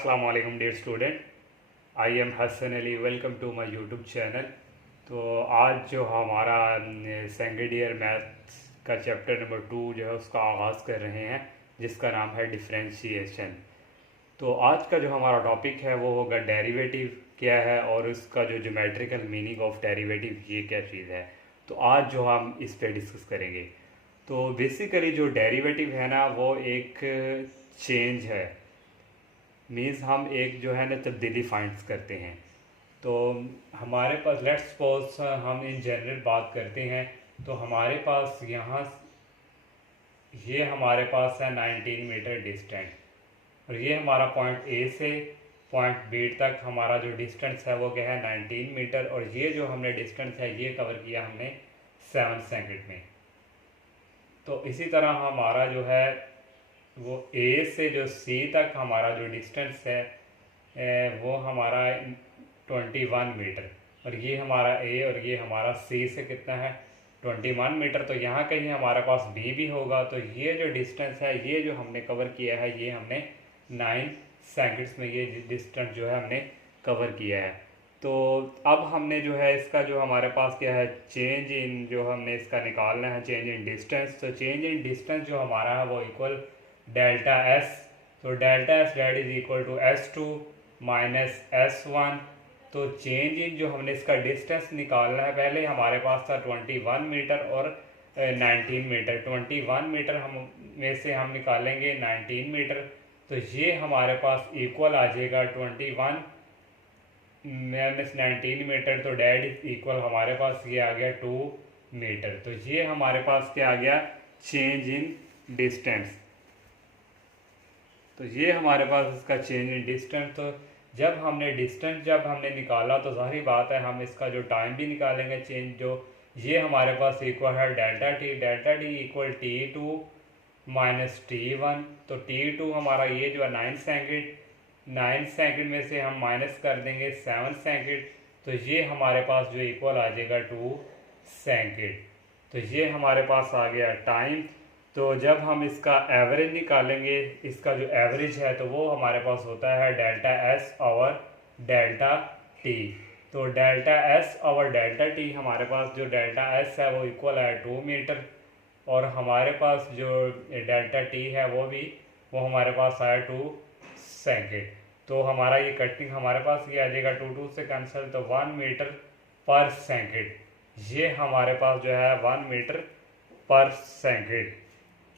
अस्सलाम वालेकुम dear student, I am Hasan Ali. Welcome to my YouTube channel. तो आज जो हमारा सेकेंड ईयर मैथ्स का चैप्टर नंबर 2 जो है उसका आगाज़ कर रहे हैं, जिसका नाम है डिफरेंशिएशन। तो आज का जो हमारा टॉपिक है वो होगा डेरिवेटिव क्या है और उसका जो ज्योमेट्रिकल मीनिंग ऑफ डेरिवेटिव ये क्या चीज़ है। तो आज जो हम इस पे डिस्कस करेंगे। तो बेसिकली जो डेरिवेटिव है ना वो एक चेंज है, मीन्स हम एक जो है ना तब्दीली फाइंड करते हैं। तो हमारे पास लेट्स सपोज हम इन जनरल बात करते हैं, तो हमारे पास यहाँ ये हमारे पास है 19 मीटर डिस्टेंस, और ये हमारा पॉइंट ए से पॉइंट बी तक हमारा जो डिस्टेंस है वो क्या है 19 मीटर, और ये जो हमने डिस्टेंस है ये कवर किया हमने 7 सेकंड में। तो इसी तरह हमारा जो है वो ए से जो सी तक हमारा जो डिस्टेंस है वो हमारा 21 मीटर, और ये हमारा ए और ये हमारा सी से कितना है 21 मीटर। तो यहाँ कहीं हमारे पास बी भी होगा। तो ये जो डिस्टेंस है ये जो हमने कवर किया है ये हमने 9 सेकंड्स में ये डिस्टेंस जो है हमने कवर किया है। तो अब हमने जो है इसका जो हमारे पास क्या है चेंज इन जो हमने इसका निकालना है चेंज इन डिस्टेंस। तो चेंज इन डिस्टेंस जो हमारा है वो इक्वल डेल्टा एस। तो delta S that is equal to S2 minus S1। तो चेंज इन जो हमने इसका डिस्टेंस निकालना है, पहले हमारे पास था 21 मीटर और 19 मीटर। 21 मीटर हम में से हम निकालेंगे 19 मीटर, तो ये हमारे पास इक्वल आ जाएगा 21 माइनस 19 मीटर। तो डेट इज इक्वल हमारे पास ये आ गया 2 मीटर। तो ये हमारे पास क्या आ गया चेंज इन डिस्टेंस। तो ये हमारे पास इसका चेंज इन डिस्टेंस। तो जब हमने डिस्टेंस निकाला तो जाहिर बात है हम इसका जो टाइम भी निकालेंगे चेंज। जो ये हमारे पास इक्वल है delta T equal T2 minus T1। तो T2 हमारा ये जो है 9 सेकंड में से हम माइनस कर देंगे 7 सेकंड, तो ये हमारे पास जो इक्वल आ जाएगा 2 सेकंड। तो ये हमारे पास आ गया टाइम। तो जब हम इसका एवरेज निकालेंगे, इसका जो एवरेज है तो वो हमारे पास होता है delta S over delta T. तो delta S over delta T हमारे पास जो डेल्टा एस है वो इक्वल है 2 मीटर, और हमारे पास जो डेल्टा टी है वो हमारे पास आया 2 सेकंड। तो हमारा ये कटिंग हमारे पास ये आ जाएगा 2 से कैंसिल, तो 1 मीटर पर सेकंड। ये हमारे पास जो है 1 मीटर पर सेकंड।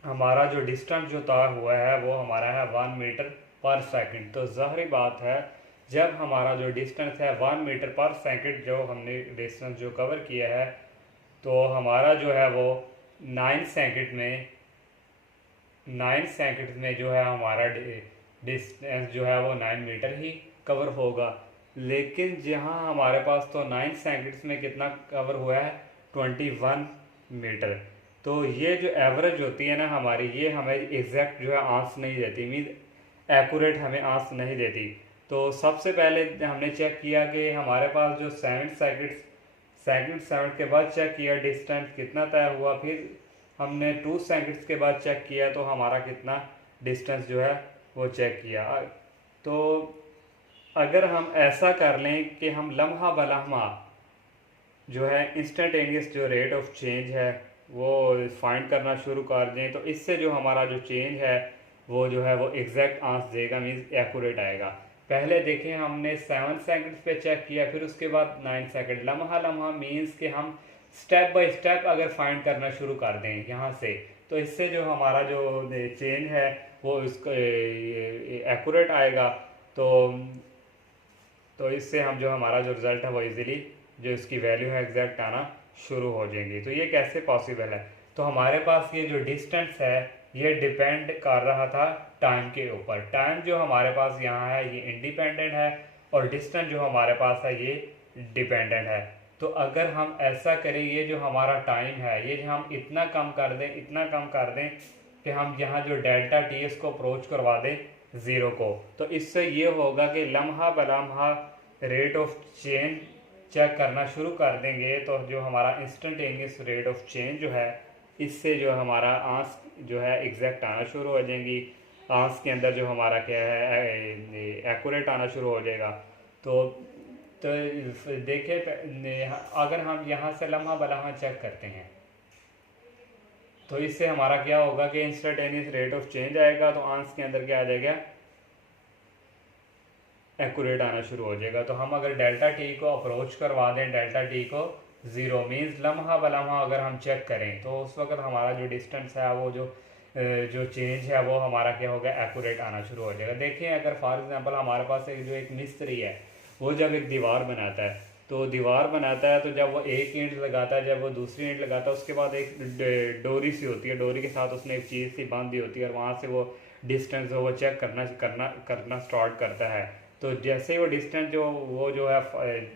हमारा जो डिस्टेंस जो तय हुआ है वो हमारा है 1 मीटर पर सेकंड। तो ज़ाहिर बात है जब हमारा जो डिस्टेंस है 1 मीटर पर सेकंड जो हमने डिस्टेंस जो कवर किया है, तो हमारा जो है वो 9 सेकंड में जो है हमारा डिस्टेंस जो है वो 9 मीटर ही कवर होगा। लेकिन जहाँ हमारे पास तो 9 सेकंड्स में कितना कवर हुआ है 21 मीटर। तो ये जो एवरेज होती है ना हमारी, ये हमें एग्जैक्ट जो है आंसर नहीं देती, मीन एक्यूरेट हमें आंसर नहीं देती। तो सबसे पहले हमने चेक किया कि हमारे पास जो 7 सेकंड के बाद चेक किया डिस्टेंस कितना तय हुआ, फिर हमने 2 सेकंड्स के बाद चेक किया तो हमारा कितना डिस्टेंस जो है वो चेक किया। तो अगर हम ऐसा कर लें कि हम लम्हा बलम्हा जो है इंस्टेंटेनियस जो रेट ऑफ चेंज है वो फाइंड करना शुरू कर दें, तो इससे जो हमारा जो चेंज है वो जो है वो एग्जैक्ट आंसर देगा, मीन्स एक्यूरेट आएगा। पहले देखें हमने 7 सेकंड्स पे चेक किया, फिर उसके बाद 9 सेकंड। लम्हा मीन्स कि हम स्टेप बाय स्टेप अगर फाइंड करना शुरू कर दें यहाँ से, तो इससे जो हमारा जो चेंज है वो इसका एक्यूरेट आएगा। तो इससे हम जो हमारा जो रिज़ल्ट है वो इजीली जो इसकी वैल्यू है एग्जैक्ट आना शुरू हो जाएंगी। तो ये कैसे पॉसिबल है? तो हमारे पास ये जो डिस्टेंस है ये डिपेंड कर रहा था टाइम के ऊपर। टाइम जो हमारे पास यहाँ है ये इंडिपेंडेंट है, और डिस्टेंस जो हमारे पास है ये डिपेंडेंट है। तो अगर हम ऐसा करें, ये जो हमारा टाइम है ये हम इतना कम कर दें कि हम यहाँ जो डेल्टा टी इसको अप्रोच करवा दें 0 को, तो इससे ये होगा कि लम्हा बलम्हा रेट ऑफ चेंज चेक करना शुरू कर देंगे, तो जो हमारा इंस्टेंटेनियस रेट ऑफ चेंज जो है इससे जो हमारा आंसर जो है एग्जैक्ट आना शुरू हो जाएंगी। आंस के अंदर जो हमारा क्या है एक्यूरेट आना शुरू हो जाएगा। तो देखिए अगर हम यहाँ से लम्हा बलम्हा चेक करते हैं तो इससे हमारा क्या होगा कि इंस्टेंटेनियस रेट ऑफ चेंज आएगा, तो आंस के अंदर क्या आ जाएगा, एक्यूरेट आना शुरू हो जाएगा। तो हम अगर डेल्टा टी को अप्रोच करवा दें, डेल्टा टी को ज़ीरो मीन्स लम्हा बलम्हा अगर हम चेक करें तो उस वक्त हमारा जो डिस्टेंस है वो जो चेंज है वो हमारा क्या होगा, एक्यूरेट आना शुरू हो जाएगा। देखिए अगर फॉर एग्जांपल हमारे पास एक मिस्त्री है, वो जब एक दीवार बनाता है तो दीवार बनाता है, तो जब वो एक ईंट लगाता है, जब वो दूसरी ईंट लगाता है, उसके बाद एक डोरी सी होती है, डोरी के साथ उसने एक चीज़ सी बांधी होती है और वहाँ से वो डिस्टेंस वो चेक करना स्टार्ट करता है। तो जैसे ही वो डिस्टेंस जो है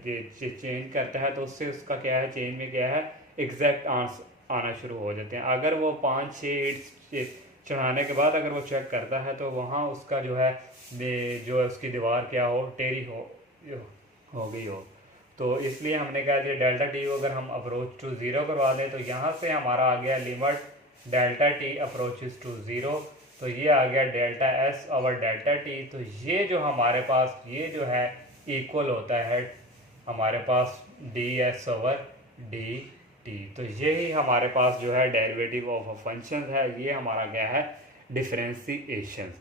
चेंज करता है तो उससे उसका क्या है, चेंज में क्या है, एग्जैक्ट आना शुरू हो जाते हैं। अगर वो 5-6 ईंट चढ़ाने के बाद अगर वो चेक करता है तो वहाँ उसका जो है उसकी दीवार क्या हो, टेढ़ी हो गई हो। तो इसलिए हमने कहा कि डेल्टा टी को अगर हम अप्रोच टू ज़ीरो करवा दें तो यहाँ से हमारा आ गया limit delta T approaches to zero, तो ये आ गया delta S over delta T. तो ये जो हमारे पास ये जो है इक्वल होता है हमारे पास D S over D T. तो यही हमारे पास जो है डेरिवेटिव ऑफ अ फंक्शन है, ये हमारा क्या है, डिफरेंशिएशन।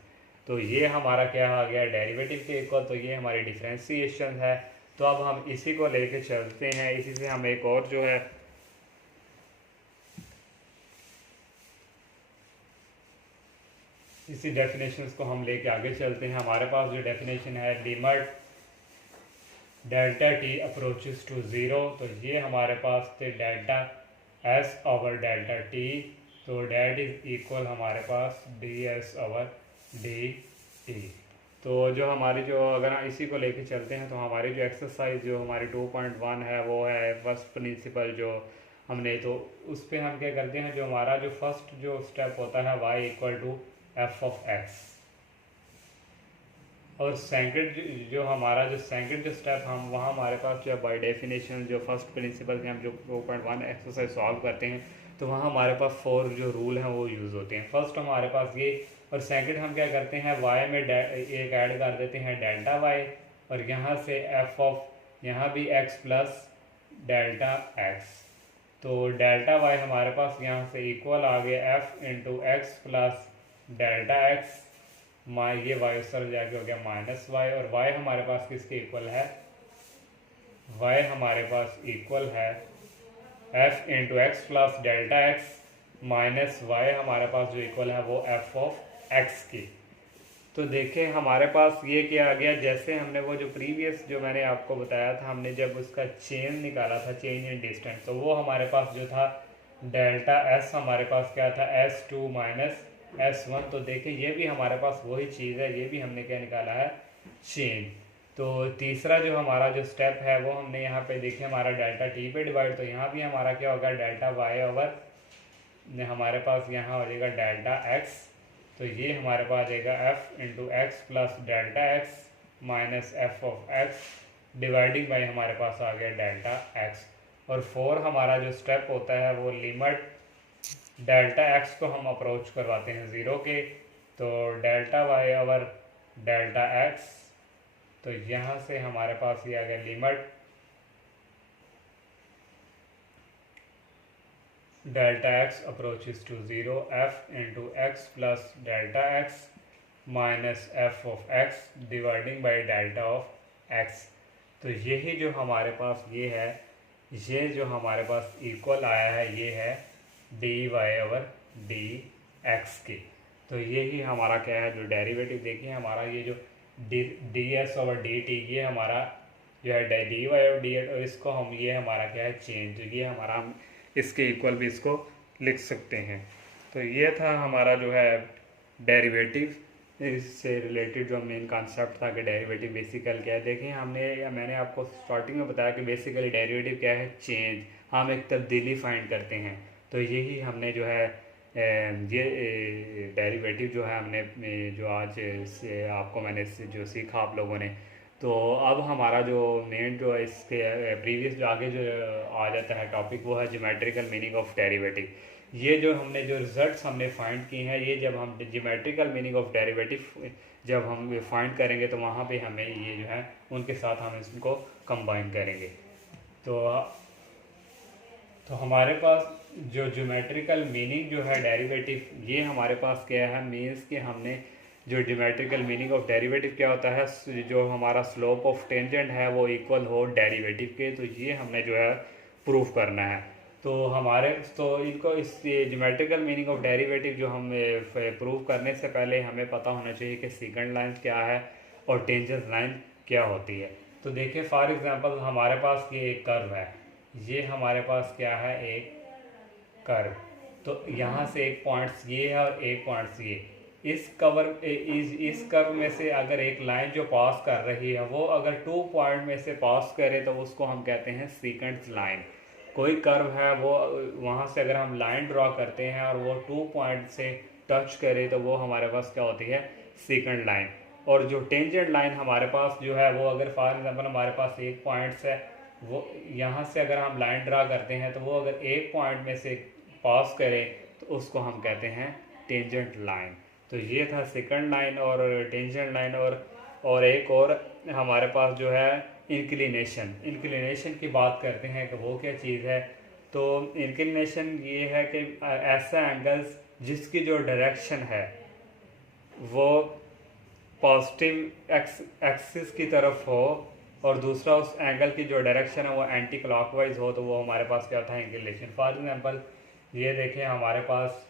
तो ये हमारा क्या आ गया, डेरिवेटिव के इक्वल, तो ये हमारी डिफरेंशिएशन है। तो अब हम इसी को लेके चलते हैं, इसी से हम एक और जो है इसी डेफिनेशंस को हम लेके आगे चलते हैं। हमारे पास जो डेफिनेशन है limit delta T approaches to zero, तो ये हमारे पास थे delta S over delta T, तो डेट इज इक्वल हमारे पास D S over D T. तो जो हमारी जो अगर हम इसी को लेके चलते हैं तो हमारी जो एक्सरसाइज जो हमारी 2.1 है वो है फर्स्ट प्रिंसिपल जो हमने, तो उस पर हम क्या करते हैं, जो हमारा जो फर्स्ट जो स्टेप होता है y equal to F of X, और सेकंड जो हमारा जो सेकंड जो स्टेप हम वहाँ हमारे पास जो बाय डेफिनेशन जो फर्स्ट प्रिंसिपल के हम जो 2.1 एक्सरसाइज सॉल्व करते हैं तो वहाँ हमारे पास 4 जो रूल हैं वो यूज़ होते हैं। फर्स्ट हमारे पास ये, और सेकंड हम क्या करते हैं, y में एक ऐड कर देते हैं डेल्टा y, और यहाँ से f ऑफ यहाँ भी x प्लस डेल्टा x, तो डेल्टा y हमारे पास यहाँ से इक्वल आ गया f into X plus delta x, ये y उस तरफ जाके हो गया माइनस y, और y हमारे पास किसके इक्वल है, y हमारे पास इक्वल है f into X plus delta x minus y हमारे पास जो इक्वल है वो f ऑफ x की। तो देखें हमारे पास ये क्या आ गया, जैसे हमने वो जो प्रीवियस जो मैंने आपको बताया था, हमने जब उसका चेंज निकाला था, चेंज इन डिस्टेंस, तो वो हमारे पास जो था डेल्टा s हमारे पास क्या था, s2 माइनस s1। तो देखें ये भी हमारे पास वही चीज़ है, ये भी हमने क्या निकाला है, चेंज। तो तीसरा जो हमारा जो स्टेप है वो हमने यहाँ पे देखे हमारा डेल्टा टी पे डिवाइड, तो यहाँ भी हमारा क्या होगा, डेल्टा वाई ओवर हमारे पास यहाँ हो जाएगा डेल्टा एक्स, तो ये हमारे पास आएगा f into X plus delta X minus F of X dividing by हमारे पास आ गया डेल्टा एक्स। और 4 हमारा जो स्टेप होता है वो लिमिट डेल्टा एक्स को हम अप्रोच करवाते हैं ज़ीरो के, तो delta Y over delta X, तो यहाँ से हमारे पास ये आ गया limit delta X approaches to zero F into X plus delta X minus F of X dividing by delta of X. तो यही जो हमारे पास ये है, ये जो हमारे पास इक्वल आया है ये है D Y over D X की। तो यही हमारा क्या है जो डेरिवेटिव देखिए हमारा ये जो D S over D T, ये हमारा जो है D Y over D X, और इसको हम ये हमारा क्या है चेंज, तो ये हमारा इसके इक्वल भी इसको लिख सकते हैं। तो ये था हमारा जो है डेरिवेटिव, इससे रिलेटेड जो मेन कॉन्सेप्ट था कि डेरिवेटिव बेसिकल क्या है। देखें मैंने आपको स्टार्टिंग में बताया कि बेसिकली डेरिवेटिव क्या है, चेंज, हम एक तब्दीली फाइंड करते हैं। तो यही हमने जो है ये डेरिवेटिव जो है हमने जो आज से आपको मैंने जो सीखा आप लोगों ने। तो अब हमारा जो मेन जो इसके प्रीवियस जो आगे जो आ जाता है टॉपिक वो है ज्योमेट्रिकल मीनिंग ऑफ डेरिवेटिव, ये जो हमने जो रिजल्ट्स हमने फाइंड किए हैं, ये जब हम ज्योमेट्रिकल मीनिंग ऑफ डेरिवेटिव जब हम फाइंड करेंगे तो वहाँ पे हमें ये जो है उनके साथ हम इसको कंबाइन करेंगे। तो हमारे पास जो ज्योमेट्रिकल मीनिंग जो है डेरिवेटिव, ये हमारे पास क्या है, मीन्स कि हमने जो ज्योमेट्रिकल मीनिंग ऑफ डेरिवेटिव क्या होता है, जो हमारा स्लोप ऑफ टेंजेंट है वो इक्वल हो डेरिवेटिव के, तो ये हमने जो है प्रूफ करना है। तो इनको इस ज्योमेट्रिकल मीनिंग ऑफ डेरिवेटिव जो हम प्रूव करने से पहले हमें पता होना चाहिए कि सेकंड लाइन क्या है और टेंजेंट लाइन क्या होती है। तो देखिए फॉर एग्जांपल हमारे पास ये एक कर्व है, ये हमारे पास क्या है, एक कर्व। तो यहाँ से एक पॉइंट्स ये है और एक पॉइंट्स ये, इस कर्व में से अगर एक लाइन जो पास कर रही है वो अगर 2 पॉइंट में से पास करे तो उसको हम कहते हैं सेकंड लाइन। कोई कर्व है वो वहाँ से अगर हम लाइन ड्रॉ करते हैं और वो 2 पॉइंट से टच करे तो वो हमारे पास क्या होती है, सेकंड लाइन। और जो टेंजेंट लाइन हमारे पास जो है वो अगर फॉर एग्जांपल हमारे पास एक पॉइंट्स है, वो यहाँ से अगर हम लाइन ड्रा करते हैं तो वो अगर एक पॉइंट में से पास करे तो उसको हम कहते हैं टेंजेंट लाइन। तो ये था सेकंड लाइन और टेंजेंट लाइन। और एक और हमारे पास जो है इंक्लिनेशन की बात करते हैं कि वो क्या चीज़ है। तो इंक्लिनेशन ये है कि ऐसा एंगल्स जिसकी जो डायरेक्शन है वो पॉजिटिव एक्सिस की तरफ हो और दूसरा उस एंगल की जो डायरेक्शन है वो एंटी क्लॉकवाइज हो, तो वो हमारे पास क्या होता है, इंक्लिनेशन। फॉर एग्जांपल ये देखें हमारे पास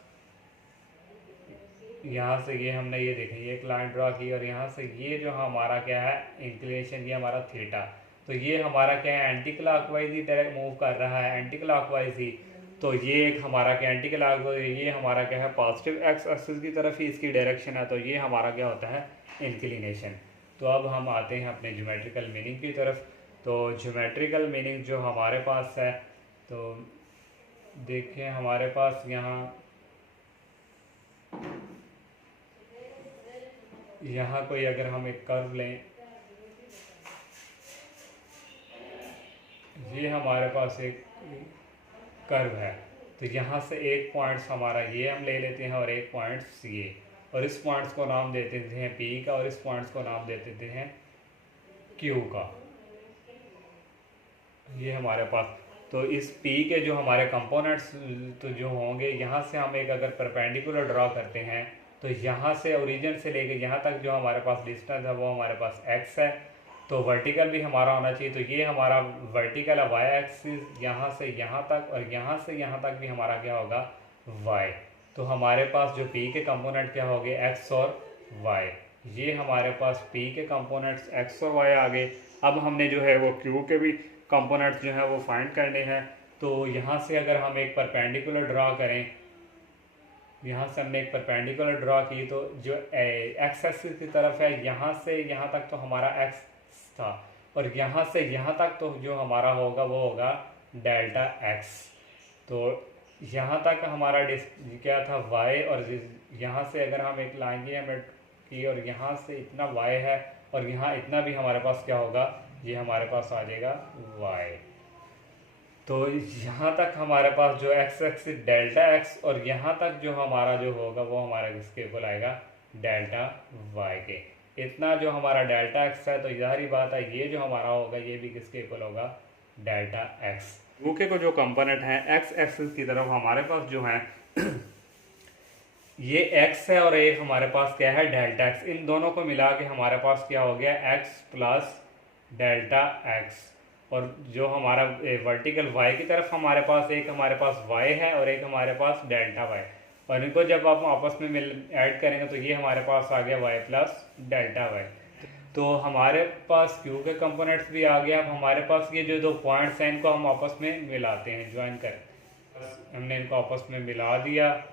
यहाँ से ये हमने ये देखें ये एक लाइन ड्रा की और यहाँ से ये जो हमारा क्या है इंक्लिनेशन, ये हमारा थीटा। तो ये हमारा क्या है, एंटी क्लॉकवाइज ही डायरेक्ट मूव कर रहा है, एंटी क्लॉकवाइज ही। तो ये एक हमारा क्या एंटी क्लॉकवाइज, ये हमारा क्या है पॉजिटिव एक्स एक्सिस की तरफ ही इसकी डायरेक्शन है, तो ये हमारा क्या होता है, इंक्लिनेशन। तो अब हम आते हैं अपने ज्योमेट्रिकल मीनिंग की तरफ। तो ज्योमेट्रिकल मीनिंग जो हमारे पास है, तो देखिए हमारे पास यहाँ कोई अगर हम एक कर्व लें, ये हमारे पास एक कर्व है, तो यहाँ से एक पॉइंट्स हमारा ये हम ले लेते हैं और एक पॉइंट्स ये, और इस पॉइंट्स को नाम देते हैं पी का और इस पॉइंट्स को नाम देते हैं क्यू का। ये हमारे पास तो इस पी के जो हमारे कंपोनेंट्स तो जो होंगे, यहाँ से हम एक अगर परपेंडिकुलर ड्रॉ करते हैं तो यहाँ से ओरिजिन से लेके यहाँ तक जो हमारे पास डिस्टेंस है वो हमारे पास एक्स है। तो वर्टिकल भी हमारा होना चाहिए, तो ये हमारा वर्टिकल है वाई एक्सिस, यहाँ से यहाँ तक और यहाँ से यहाँ तक भी हमारा क्या होगा, वाई। तो हमारे पास जो पी के कंपोनेंट क्या हो गए, एक्स और वाई। ये हमारे पास पी के कंपोनेंट्स एक्स और वाई आ गए। अब हमने जो है वो क्यू के भी कंपोनेंट्स जो है वो फाइंड करने हैं। तो यहाँ से अगर हम एक परपेंडिकुलर ड्रा करें, यहाँ से हमने एक परपेंडिकुलर ड्रा की, तो जो एक्स एक्सिस की तरफ है यहाँ से यहाँ तक तो हमारा एक्स था, और यहाँ से यहाँ तक तो जो हमारा होगा वो होगा डेल्टा एक्स। तो यहाँ तक हमारा क्या था, वाई, और यहाँ से अगर हम एक लाइन की और यहाँ से इतना वाई है और यहाँ इतना भी हमारे पास क्या होगा, ये हमारे पास आ जाएगा वाई। तो यहाँ तक हमारे पास जो एक्स एक्सिस डेल्टा एक्स और यहाँ तक जो हमारा जो होगा वो हमारा किसके इक्वल आएगा, डेल्टा वाई के। इतना जो हमारा डेल्टा एक्स है, तो जाहिर बात है ये जो हमारा होगा ये भी किसके इक्वल होगा, डेल्टा एक्स। मुख्य को जो कंपोनेंट है एक्स एक्सिस की तरफ हमारे पास जो है ये एक्स है और एक हमारे पास क्या है, डेल्टा एक्स। इन दोनों को मिला के हमारे पास क्या हो गया, एक्स प्लस डेल्टा एक्स। और जो हमारा वर्टिकल वाई की तरफ हमारे पास एक हमारे पास वाई है और एक हमारे पास डेल्टा वाई, और इनको जब आप आपस में ऐड करेंगे तो ये हमारे पास आ गया वाई प्लस डेल्टा वाई। तो हमारे पास क्यू के कंपोनेंट्स भी आ गया। अब हमारे पास ये जो दो पॉइंट्स हैं इनको हम आपस में मिलाते हैं, ज्वाइन कर, हमने इनको आपस में मिला दिया।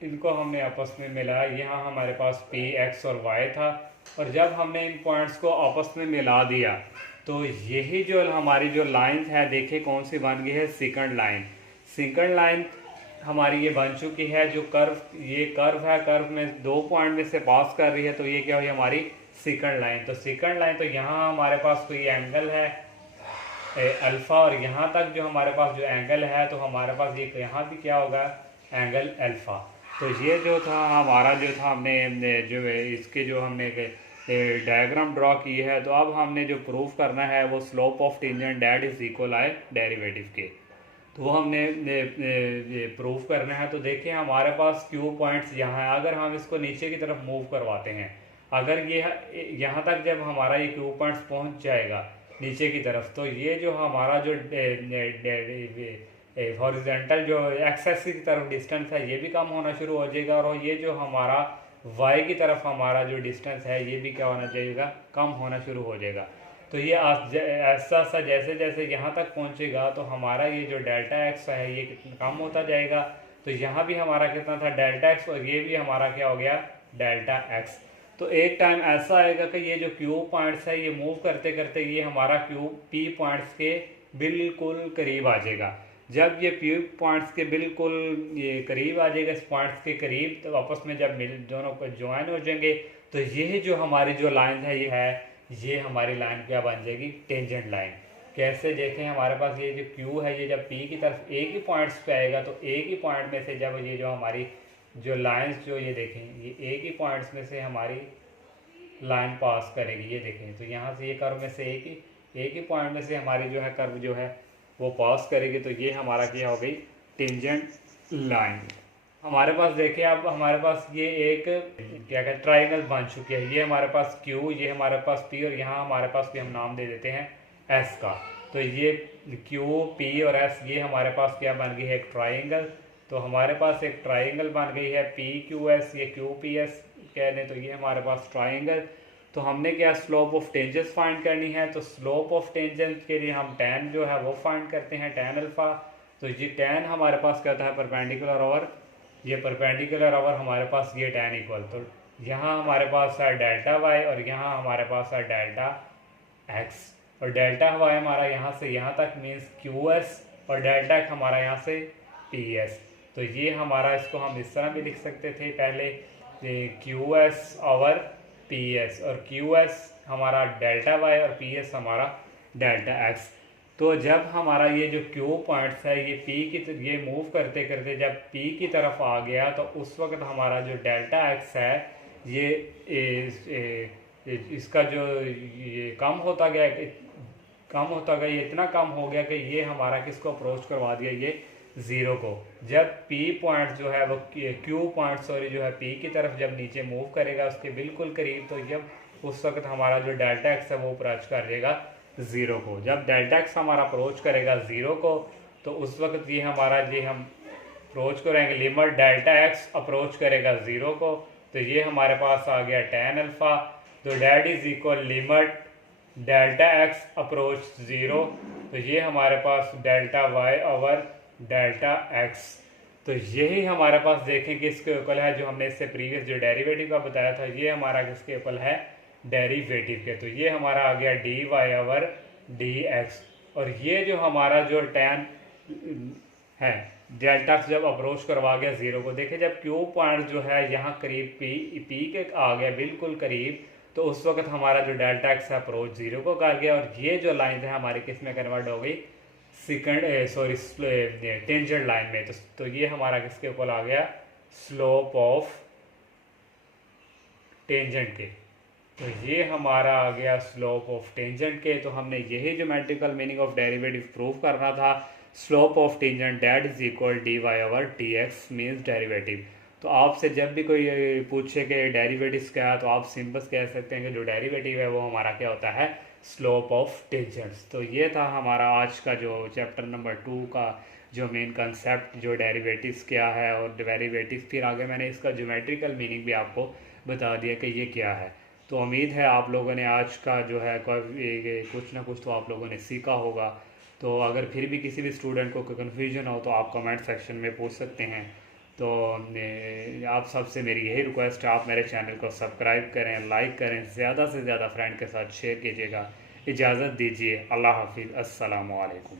इनको हमने आपस में मिलाया, यहाँ हमारे पास पी एक्स और वाई था, और जब हमने इन पॉइंट्स को आपस में मिला दिया तो यही जो हमारी जो लाइन है, देखिए कौन सी बन गई है, सेकंड लाइन। सेकंड लाइन हमारी ये बन चुकी है। जो कर्व, ये कर्व है, कर्व में 2 पॉइंट में से पास कर रही है, तो ये क्या हुई हमारी सेकंड लाइन। तो सेकंड लाइन तो यहाँ हमारे पास कोई एंगल है अल्फ़ा, और यहाँ तक जो हमारे पास जो एंगल है तो हमारे पास ये यहाँ भी क्या होगा, एंगल अल्फ़ा। तो ये जो था हमारा जो था हमने जो इसके जो हमने डायग्राम ड्रॉ की है। तो अब हमने जो प्रूफ करना है वो slope of tangent that is equal आए डेरिवेटिव के, तो वो हमने प्रूफ करना है। तो देखिए हमारे पास क्यू पॉइंट्स यहाँ है, अगर हम इसको नीचे की तरफ मूव करवाते हैं, अगर ये यहाँ तक जब हमारा ये क्यू पॉइंट्स पहुँच जाएगा नीचे की तरफ, तो ये जो हमारा जो हॉरिजॉन्टल जो एक्स एक्सिस की तरफ डिस्टेंस है ये भी कम होना शुरू हो जाएगा, और ये जो हमारा वाई की तरफ हमारा जो डिस्टेंस है ये भी क्या होना चाहिएगा, कम होना शुरू हो जाएगा। तो ये ऐसा सा जैसे जैसे यहाँ तक पहुँचेगा तो हमारा ये जो डेल्टा एक्स है ये कितना कम होता जाएगा। तो यहाँ भी हमारा कितना था डेल्टा एक्स, और ये भी हमारा क्या हो गया डेल्टा एक्स। तो एक टाइम ऐसा आएगा कि ये जो क्यू पॉइंट्स है ये मूव करते करते ये हमारा क्यू पी पॉइंट्स के बिल्कुल करीब आ जाएगा। जब ये पी पॉइंट्स के बिल्कुल ये करीब आ जाएगा, इस पॉइंट्स के करीब, तो आपस में जब दोनों को ज्वाइन हो जाएंगे तो ये जो हमारी जो लाइन है ये हमारी लाइन क्या बन जाएगी, टेंजेंट लाइन। कैसे देखें, हमारे पास ये जो क्यू है ये जब पी की तरफ एक ही पॉइंट्स पे आएगा, तो एक ही पॉइंट में से जब ये जो हमारी जो लाइंस जो ये देखें ये एक ही पॉइंट्स में से हमारी लाइन पास करेगी, ये देखें। तो यहाँ से ये कर्व में से एक ही पॉइंट में से हमारी जो है कर्व जो है वो पास करेगी, तो ये हमारा क्या हो गई, टेंजेंट लाइन। हमारे पास देखिए अब हमारे पास ये एक क्या कहते ट्राइंगल बन चुकी है। ये हमारे पास क्यू, ये हमारे पास पी, और यहाँ हमारे पास भी हम नाम दे देते हैं एस का। तो ये क्यू पी और एस ये हमारे पास क्या बन गई है, एक ट्राइंगल। तो हमारे पास एक ट्राइंगल बन गई है पी क्यू एस, ये क्यू पी एस कह दें, तो ये हमारे पास ट्राइंगल। तो हमने क्या स्लोप ऑफ टेंजेंट फाइंड करनी है। तो स्लोप ऑफ टेंजेंट के लिए हम tan जो है वो फाइंड करते हैं, tan अल्फा। तो ये tan हमारे पास क्या होता है, परपेंडिकुलर ओवर, ये परपेंडिकुलर ओवर हमारे पास ये tan इक्वल। तो यहाँ हमारे पास है डेल्टा वाई, और यहाँ हमारे पास है डेल्टा एक्स। और डेल्टा वाई हमारा यहाँ से यहाँ तक मीन्स क्यू एस, और डेल्टा एक्स हमारा यहाँ से पी एस। तो ये हमारा, इसको हम इस तरह भी लिख सकते थे पहले, Q S over P S, और क्यू एस हमारा डेल्टा वाई और पी एस हमारा डेल्टा एक्स। तो जब हमारा ये जो क्यू पॉइंट्स है ये पी की ये मूव करते करते जब पी की तरफ आ गया, तो उस वक्त हमारा जो डेल्टा एक्स है ये इसका जो ये कम होता गया, ये इतना कम हो गया कि ये हमारा किसको अप्रोच करवा दिया, ये ज़ीरो को। जब पी पॉइंट जो है वो क्यू पॉइंट सॉरी जो है पी की तरफ जब नीचे मूव करेगा उसके बिल्कुल करीब, तो जब उस वक्त हमारा जो डेल्टा एक्स है वो अप्रोच करेगा ज़ीरो को। जब डेल्टा एक्स हमारा अप्रोच करेगा ज़ीरो को, तो उस वक्त ये हमारा हम अप्रोच करेंगे लिमिट डेल्टा एक्स अप्रोच करेगा ज़ीरो को, तो ये हमारे पास आ गया tan अल्फ़ा। तो that is equal limit delta X approach zero, तो ये हमारे पास delta Y over delta X. तो यही हमारे पास देखें कि इसके इक्वल है, जो हमने इससे प्रीवियस जो डेरिवेटिव का बताया था ये हमारा किसके इक्वल है, डेरिवेटिव के। तो ये हमारा आ गया D Y over D X. और ये जो हमारा जो tan है डेल्टा जब अप्रोच करवा गया ज़ीरो को, देखिए जब क्यू पॉइंट जो है यहाँ करीब पी के आ गया बिल्कुल करीब, तो उस वक्त हमारा जो डेल्टा एक्स है अप्रोच ज़ीरो को कर गया, और ये जो लाइन है हमारी किस में कन्वर्ट हो गई, टेंजेंट लाइन में। तो ये हमारा किसके ऊपर आ गया, स्लोप ऑफ टेंजेंट के। तो ये हमारा आ गया स्लोप ऑफ टेंजेंट के। तो हमने यही geometrical meaning of derivative prove करना था, slope of tangent that is equal D Y over T X means derivative. तो आपसे जब भी कोई पूछे कि डेरिवेटिव्स क्या है, तो आप सिंपल कह सकते हैं कि जो डेरिवेटिव है वो हमारा क्या होता है, स्लोप ऑफ टेंजेंट्स। तो ये था हमारा आज का जो चैप्टर नंबर 2 का जो मेन कंसेप्ट, जो डेरिवेटिव्स क्या है और डेरिवेटिव, फिर आगे मैंने इसका ज्योमेट्रिकल मीनिंग भी आपको बता दिया कि ये क्या है। तो उम्मीद है आप लोगों ने आज का जो है कुछ ना कुछ तो आप लोगों ने सीखा होगा। तो अगर फिर भी किसी भी स्टूडेंट को कोई कन्फ्यूजन हो तो आप कमेंट सेक्शन में पूछ सकते हैं। तो आप सबसे मेरी यही रिक्वेस्ट है, आप मेरे चैनल को सब्सक्राइब करें, लाइक करें, ज़्यादा से ज़्यादा फ्रेंड के साथ शेयर कीजिएगा। इजाज़त दीजिए, अल्लाह हाफिज़, अस्सलामु अलैकुम।